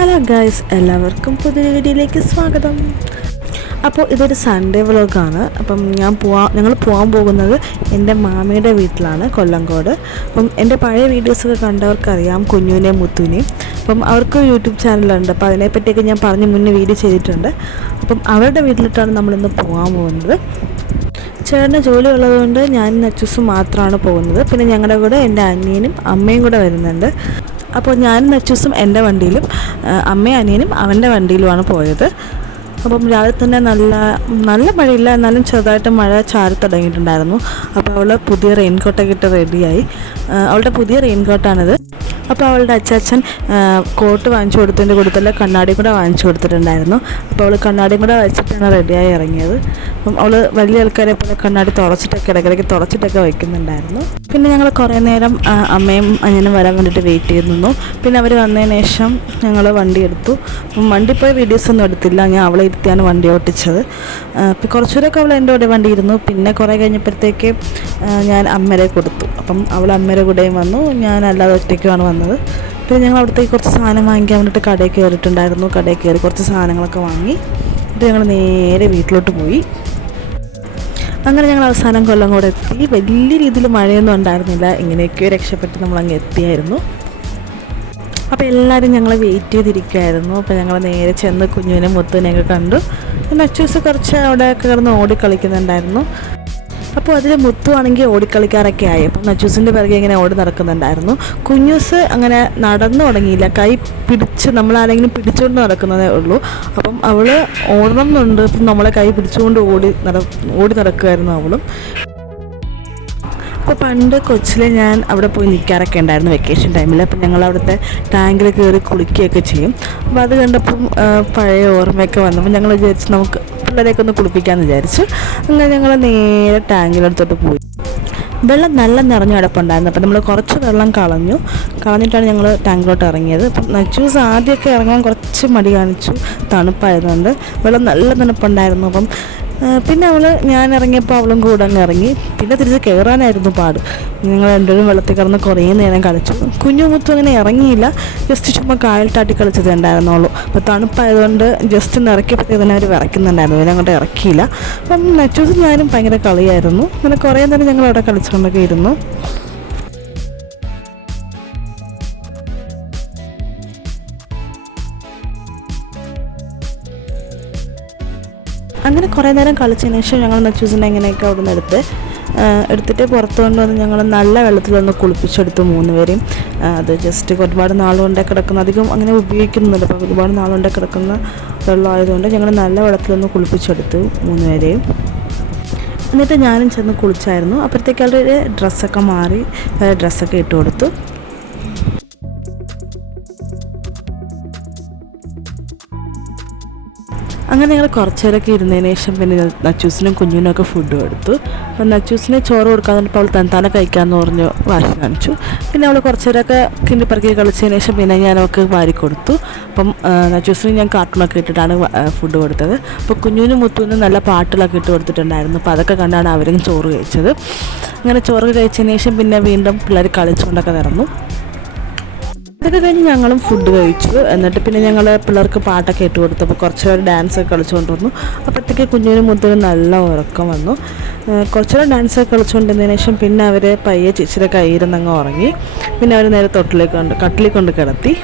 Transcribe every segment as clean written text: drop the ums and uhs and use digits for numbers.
Hello guys, എല്ലാവർക്കും പുതിയൊരു വീഡിയോയിലേക്ക് സ്വാഗതം. അപ്പോൾ ഇതൊരു സൺഡേ വ്ളോഗാണ്. അപ്പം ഞങ്ങൾ പോകാൻ പോകുന്നത് എൻ്റെ മാമയുടെ വീട്ടിലാണ്, കൊല്ലങ്കോട്. അപ്പം എൻ്റെ പഴയ വീഡിയോസൊക്കെ കണ്ടവർക്കറിയാം കുഞ്ഞുവിനെയും മുത്തുവിനെയും. അപ്പം അവർക്ക് യൂട്യൂബ് ചാനലുണ്ട്, അപ്പോൾ അതിനെപ്പറ്റിയൊക്കെ ഞാൻ പറഞ്ഞ് മുന്നേ വീഡിയോ ചെയ്തിട്ടുണ്ട്. അപ്പം അവരുടെ വീട്ടിലിട്ടാണ് നമ്മളിന്ന് പോകാൻ പോകുന്നത്. ചേട്ടന് ജോലി ഉള്ളതുകൊണ്ട് ഞാൻ നച്ചൂസും മാത്രമാണ് പോകുന്നത്. പിന്നെ ഞങ്ങളുടെ കൂടെ എൻ്റെ അനിയനും അമ്മയും കൂടെ വരുന്നുണ്ട്. അപ്പോൾ ഞാനും നച്ചൂസും എൻ്റെ വണ്ടിയിലും അമ്മയും അനിയനും അവൻ്റെ വണ്ടിയിലുമാണ് പോയത്. അപ്പം രാവിലെ തന്നെ നല്ല മഴയില്ല, എന്നാലും ചെറുതായിട്ട് മഴ ചാരി തുടങ്ങിയിട്ടുണ്ടായിരുന്നു. അപ്പോൾ അവൾ പുതിയ റെയിൻകോട്ടൊക്കെ ഇട്ട് റെഡിയായി. അവളുടെ പുതിയ റെയിൻകോട്ടാണിത്. അപ്പോൾ അവളുടെ അച്ചാച്ചൻ കോട്ട് വാങ്ങിച്ചു കൊടുത്തതിൻ്റെ കൂട്ടത്തിൽ കണ്ണാടി കൂടെ വാങ്ങിച്ചു കൊടുത്തിട്ടുണ്ടായിരുന്നു. അപ്പോൾ അവൾ കണ്ണാടിയും കൂടെ വെച്ചിട്ടാണ് റെഡിയായി ഇറങ്ങിയത്. അപ്പം അവൾ വലിയ ആൾക്കാരെ പോലെ കണ്ണാടി ഇടയ്ക്കിടയ്ക്ക് തുറച്ചിട്ടൊക്കെ വയ്ക്കുന്നുണ്ടായിരുന്നു. പിന്നെ ഞങ്ങൾ കുറേ നേരം അമ്മയും അനിയനും വരാൻ വേണ്ടിയിട്ട് വെയിറ്റ് ചെയ്ത് നിന്നു. പിന്നെ അവർ വന്നതിന് ശേഷം ഞങ്ങൾ വണ്ടി എടുത്തു. അപ്പം വണ്ടി പോയ വീഡിയോസൊന്നും എടുത്തില്ല, ഞാൻ അവളെ ഇരുത്തിയാണ് വണ്ടി ഓട്ടിച്ചത്. പിന്നെ കുറച്ചുകൂടെയൊക്കെ അവൾ എൻ്റെ കൂടെ വണ്ടി ഇരുന്നു. പിന്നെ കുറേ കഴിഞ്ഞപ്പോഴത്തേക്ക് ഞാൻ അമ്മരെ കൊടുത്തു. അപ്പം അവൾ അമ്മയുടെ കൂടെയും വന്നു, ഞാൻ അല്ലാതെ ഒറ്റയ്ക്കുമാണ് വന്നത്. പിന്നെ ഞങ്ങൾ അവിടത്തേക്ക് കുറച്ച് സാധനം വാങ്ങിക്കാൻ വേണ്ടിയിട്ട് കടയിൽ കയറിയിട്ടുണ്ടായിരുന്നു. കടയിൽ കയറി കുറച്ച് സാധനങ്ങളൊക്കെ വാങ്ങി എന്നിട്ട് ഞങ്ങൾ നേരെ വീട്ടിലോട്ട് പോയി. അങ്ങനെ ഞങ്ങൾ അവസാനം കൊല്ലങ്കോട് എത്തി. വലിയ രീതിയിൽ മഴയൊന്നും ഉണ്ടായിരുന്നില്ല, ഇങ്ങനെയൊക്കെയോ രക്ഷപ്പെട്ട് നമ്മളങ്ങ് എത്തിയായിരുന്നു. അപ്പോൾ എല്ലാവരും ഞങ്ങളെ വെയിറ്റ് ചെയ്തിരിക്കുമായിരുന്നു. അപ്പോൾ ഞങ്ങൾ നേരെ ചെന്ന് കുഞ്ഞുവിനെ മുത്തുവിനെയൊക്കെ കണ്ടു. പിന്നെ അച്ചൂസ് കുറച്ച് അവിടെ കിടന്ന് ഓടിക്കളിക്കുന്നുണ്ടായിരുന്നു. അപ്പോൾ അതിൽ മുത്തുവാണെങ്കിൽ ഓടിക്കളിക്കാറൊക്കെ ആയി. അപ്പം നച്ചൂസിൻ്റെ പിറകെ ഇങ്ങനെ ഓടി നടക്കുന്നുണ്ടായിരുന്നു. കുഞ്ഞൂസ് അങ്ങനെ നടന്നു തുടങ്ങിയില്ല, കൈ പിടിച്ച് നമ്മളാരെങ്കിലും പിടിച്ചുകൊണ്ട് നടക്കുന്നതേ ഉള്ളൂ. അപ്പം അവൾ ഓടണം എന്നുണ്ട്, അപ്പം നമ്മളെ കൈ പിടിച്ചുകൊണ്ട് ഓടി നടക്കുമായിരുന്നു അവളും. അപ്പോൾ പണ്ട് കൊച്ചിലെ ഞാൻ അവിടെ പോയി നിൽക്കാറൊക്കെ ഉണ്ടായിരുന്നു വെക്കേഷൻ ടൈമിൽ. അപ്പം ഞങ്ങൾ അവിടുത്തെ ടാങ്കിൽ കയറി കുളിക്കുകയൊക്കെ ചെയ്യും. അപ്പോൾ അത് കണ്ടപ്പം പഴയ ഓർമ്മയൊക്കെ വന്നപ്പോൾ ഞങ്ങൾ വിചാരിച്ച് നമുക്ക് പിള്ളേരെയൊക്കെ ഒന്ന് കുളിപ്പിക്കാമെന്ന് വിചാരിച്ചു. അങ്ങനെ ഞങ്ങൾ നേരെ ടാങ്കിലടുത്തോട്ട് പോയി. വെള്ളം നല്ല നിറഞ്ഞു കിടപ്പുണ്ടായിരുന്നു. അപ്പം നമ്മൾ കുറച്ച് വെള്ളം കളഞ്ഞിട്ടാണ് ഞങ്ങൾ ടാങ്കിലോട്ട് ഇറങ്ങിയത്. അപ്പം നച്ചൂസ് ആദ്യമൊക്കെ ഇറങ്ങാൻ കുറച്ച് മടി കാണിച്ചു, തണുപ്പായതുകൊണ്ട്. വെള്ളം നല്ല തണുപ്പുണ്ടായിരുന്നു. അപ്പം പിന്നെ ഞാൻ ഇറങ്ങിയപ്പോൾ അവളും കൂടെ അങ്ങ് ഇറങ്ങി. പിന്നെ തിരിച്ച് കയറാനായിരുന്നു പാട്. ഞങ്ങൾ രണ്ടുപേരും വെള്ളത്തിൽ കിടന്ന് കുറേ നേരം കളിച്ചു. കുഞ്ഞു മുത്തും അങ്ങനെ ഇറങ്ങിയില്ല, ജസ്റ്റ് ചുമ്മാ കായൽട്ടാട്ടി കളിച്ചതേ ഉണ്ടായിരുന്നുള്ളൂ. അപ്പോൾ തണുപ്പായതുകൊണ്ട് ജസ്റ്റ് ഒന്ന് ഇറക്കിയപ്പോഴത്തേക്ക് തന്നെ അവർ വിറയ്ക്കുന്നുണ്ടായിരുന്നു, അവരെ അങ്ങോട്ട് ഇറക്കിയില്ല. അപ്പം നച്ചൂസും ഞാനും ഭയങ്കര കളിയായിരുന്നു. അങ്ങനെ കുറേ നേരം ഞങ്ങൾ അവിടെ കളിച്ചുകൊണ്ടൊക്കെ ഇരുന്നു. അങ്ങനെ കുറേ നേരം കളിച്ചതിന് ശേഷം ഞങ്ങൾ നച്ചൂസിനെ എങ്ങനെയൊക്കെ അവിടെ നിന്ന് എടുത്തിട്ട് പുറത്ത് കൊണ്ടുവന്ന് ഞങ്ങൾ നല്ല വെള്ളത്തിലൊന്ന് കുളിപ്പിച്ചെടുത്തു 3 പേരെയും. അത് ജസ്റ്റ് ഒരുപാട് നാളുകൊണ്ടേ കിടക്കുന്ന, അധികം അങ്ങനെ ഉപയോഗിക്കുന്നില്ല, അപ്പോൾ ഒരുപാട് നാളുകൊണ്ടേ കിടക്കുന്ന വെള്ളമായതുകൊണ്ട് ഞങ്ങൾ നല്ല വെള്ളത്തിലൊന്ന് കുളിപ്പിച്ചെടുത്തു 3 പേരെയും. എന്നിട്ട് ഞാനും ചെന്ന് കുളിച്ചായിരുന്നു. അപ്പോഴത്തേക്ക് അവരുടെ ഡ്രസ്സൊക്കെ മാറി ഡ്രസ്സൊക്കെ ഇട്ട് കൊടുത്തു. അങ്ങനെ ഞങ്ങൾ കുറച്ച് നേരമൊക്കെ ഇരുന്നതിന് ശേഷം പിന്നെ നച്ചൂസിനും കുഞ്ഞിനും ഒക്കെ ഫുഡ് കൊടുത്തു. അപ്പം നച്ചൂസിന് ചോറ് കൊടുക്കാൻ പറഞ്ഞപ്പോൾ അവൾ തന്താനെ കഴിക്കാമെന്ന് പറഞ്ഞു വാശി കാണിച്ചു. പിന്നെ അവൾ കുറച്ച് നേരമൊക്കെ കിണ്ടിപ്പറക്കി കളിച്ചതിന് ശേഷം പിന്നെ ഞാൻ അവൾക്ക് വാരി കൊടുത്തു. അപ്പം നച്ചൂസിന് ഞാൻ കാർട്ടൂണൊക്കെ ഇട്ടിട്ടാണ് ഫുഡ് കൊടുത്തത്. അപ്പോൾ കുഞ്ഞിനും മുത്തുവിനും നല്ല പാട്ടുകളൊക്കെ ഇട്ട് കൊടുത്തിട്ടുണ്ടായിരുന്നു. അപ്പോൾ അതൊക്കെ കണ്ടാണ് അവരും ചോറ് കഴിച്ചത്. അങ്ങനെ ചോറ് കഴിച്ചതിന് ശേഷം പിന്നെ വീണ്ടും പിള്ളേർ കളിച്ചുകൊണ്ടൊക്കെ നടന്നു. അതൊക്കെ കഴിഞ്ഞ് ഞങ്ങളും ഫുഡ് കഴിച്ചു. എന്നിട്ട് പിന്നെ ഞങ്ങൾ പിള്ളേർക്ക് പാട്ടൊക്കെ ഇട്ട് കൊടുത്തു. അപ്പോൾ കുറച്ച് നേരം ഡാൻസൊക്കെ കളിച്ചുകൊണ്ട് വന്നു. അപ്പോഴത്തേക്ക് കുഞ്ഞിനും മുത്തിനും നല്ല ഉറക്കം വന്നു. കുറച്ച് നേരം ഡാൻസൊക്കെ കളിച്ചുകൊണ്ടിരുന്നതിന് ശേഷം പിന്നെ അവർ പയ്യെ ചേച്ചിയുടെ കയ്യിരുന്നങ്ങ് ഉറങ്ങി. പിന്നെ അവർ നേരെ കട്ടിലേക്ക് കൊണ്ട് കിടത്തി.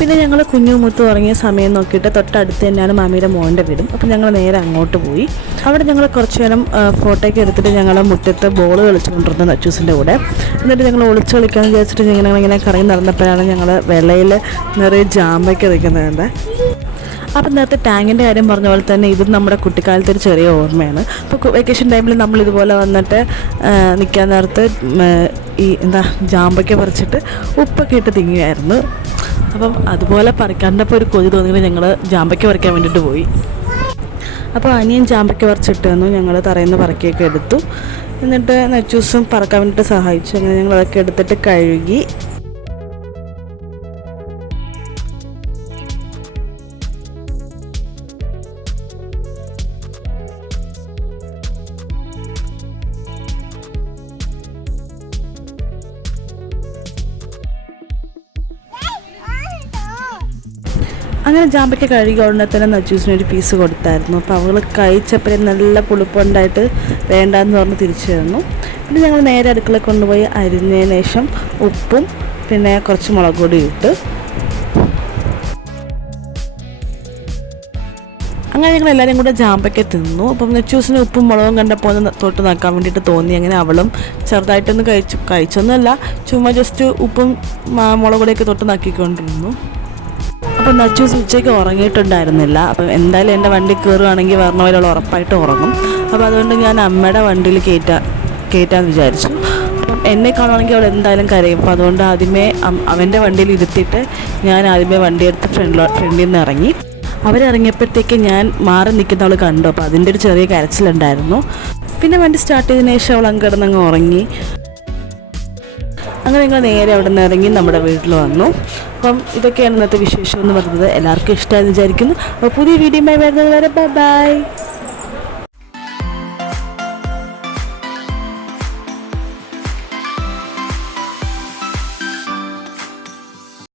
പിന്നെ ഞങ്ങൾ കുഞ്ഞു മുത്ത് ഉറങ്ങിയ സമയം നോക്കിയിട്ട് തൊട്ടടുത്ത് തന്നെയാണ് മാമിയുടെ മോൻ്റെ വീടും. അപ്പോൾ ഞങ്ങൾ നേരെ അങ്ങോട്ട് പോയി. അവിടെ ഞങ്ങൾ കുറച്ച് നേരം ഫോട്ടോയൊക്കെ എടുത്തിട്ട് ഞങ്ങൾ മുറ്റത്ത് ബോൾ കളിച്ചുകൊണ്ടിരുന്നു നച്ചൂസിൻ്റെ കൂടെ. എന്നിട്ട് ഞങ്ങൾ ഒളിച്ച് കളിക്കാമെന്ന് വിചാരിച്ചിട്ട് ഇങ്ങനെ കറങ്ങി നടന്നപ്പോഴാണ് ഞങ്ങൾ വെള്ളയിൽ നിറയെ ജാമ്പയ്ക്ക് നിൽക്കുന്നത്. അപ്പം നേരത്തെ ടാങ്കിൻ്റെ കാര്യം പറഞ്ഞ പോലെ തന്നെ ഇതും നമ്മുടെ കുട്ടിക്കാലത്തെ ഒരു ചെറിയ ഓർമ്മയാണ്. അപ്പോൾ വെക്കേഷൻ ടൈമിൽ നമ്മൾ ഇതുപോലെ വന്നിട്ട് നിൽക്കാൻ നേരത്ത് ജാമ്പയ്ക്ക പറിച്ചിട്ട് ഉപ്പൊക്കെ ഇട്ട് തിങ്ങുമായിരുന്നു. അപ്പം അതുപോലെ പറിക്കാണ്ടപ്പോൾ ഒരു കൊതി തോന്നിയിട്ട് ഞങ്ങൾ ജാമ്പയ്ക്ക പറിക്കാൻ വേണ്ടിയിട്ട് പോയി. അപ്പോൾ അനിയൻ ജാമ്പയ്ക്ക പറിച്ചിട്ട് വന്നു. ഞങ്ങൾ തറയിൽ നിന്ന് പറക്കിയൊക്കെ എടുത്തു. എന്നിട്ട് നച്ചൂസും പറക്കാൻ വേണ്ടിയിട്ട് സഹായിച്ചു. അങ്ങനെ ഞങ്ങൾ അതൊക്കെ എടുത്തിട്ട് കഴുകി. അങ്ങനെ ജാമ്പയ്ക്ക കഴുകി ഉടനെ തന്നെ നച്ചൂസിന് ഒരു പീസ് കൊടുത്തായിരുന്നു. അപ്പോൾ അവൾ കഴിച്ചപ്പോഴേ നല്ല പുളിപ്പുണ്ടായിട്ട് വേണ്ടാന്ന് പറഞ്ഞ് തിരിച്ചു തന്നു. പിന്നെ ഞങ്ങൾ നേരെ അടുക്കളയിൽ കൊണ്ടുപോയി അരിഞ്ഞതിന് ശേഷം ഉപ്പും പിന്നെ കുറച്ച് മുളക് പൊടി ഇട്ട് അങ്ങനെ ഞങ്ങൾ എല്ലാവരും കൂടെ ജാമ്പയ്ക്ക തിന്നു. അപ്പം നെച്ചൂസിന് ഉപ്പും മുളകും കണ്ടപ്പോൾ ഒന്ന് തൊട്ട് നോക്കാൻ വേണ്ടിയിട്ട് തോന്നി. അങ്ങനെ അവളും ചെറുതായിട്ടൊന്ന് കഴിച്ചൊന്നുമല്ല, ചുമ്മാ ജസ്റ്റ് ഉപ്പും മുളക് പൊടിയൊക്കെ തൊട്ട് നക്കിക്കൊണ്ടിരുന്നു. അപ്പം നച്ചൂസ് ഉച്ചയ്ക്ക് ഉറങ്ങിയിട്ടുണ്ടായിരുന്നില്ല. അപ്പം എന്തായാലും എൻ്റെ വണ്ടി കയറുകയാണെങ്കിൽ പറഞ്ഞ പോലെ അവൾ ഉറപ്പായിട്ട് ഉറങ്ങും. അപ്പോൾ അതുകൊണ്ട് ഞാൻ അമ്മയുടെ വണ്ടിയിൽ കയറ്റാമെന്ന് വിചാരിച്ചു. അപ്പം എന്നെ കാണുവാണെങ്കിൽ അവൾ എന്തായാലും കരയും. അപ്പോൾ അതുകൊണ്ട് ആദ്യമേ അവൻ്റെ വണ്ടിയിൽ ഇരുത്തിയിട്ട് ഞാൻ ആദ്യമേ വണ്ടിയെടുത്ത് ഫ്രണ്ടിൽ നിന്ന് ഇറങ്ങി. അവരിറങ്ങിയപ്പോഴത്തേക്ക് ഞാൻ മാറി നിൽക്കുന്ന അവൾ കണ്ടു. അപ്പോൾ അതിൻ്റെ ഒരു ചെറിയ കരച്ചിലുണ്ടായിരുന്നു. പിന്നെ വണ്ടി സ്റ്റാർട്ട് ചെയ്തതിന് ശേഷം അവൾ അങ്ങ് കിടന്നങ്ങ് ഉറങ്ങി. അങ്ങനെ ഞങ്ങൾ നേരെ അവിടെ നിന്ന് ഇറങ്ങി നമ്മുടെ വീട്ടിൽ വന്നു. അപ്പം ഇതൊക്കെയാണ് ഇന്നത്തെ വിശേഷം എന്ന് പറയുന്നത്. എല്ലാവർക്കും ഇഷ്ടമായെന്ന് വിചാരിക്കുന്നു. അപ്പോൾ പുതിയ വീഡിയോയുമായി വരുന്നത് വരെ ബൈ.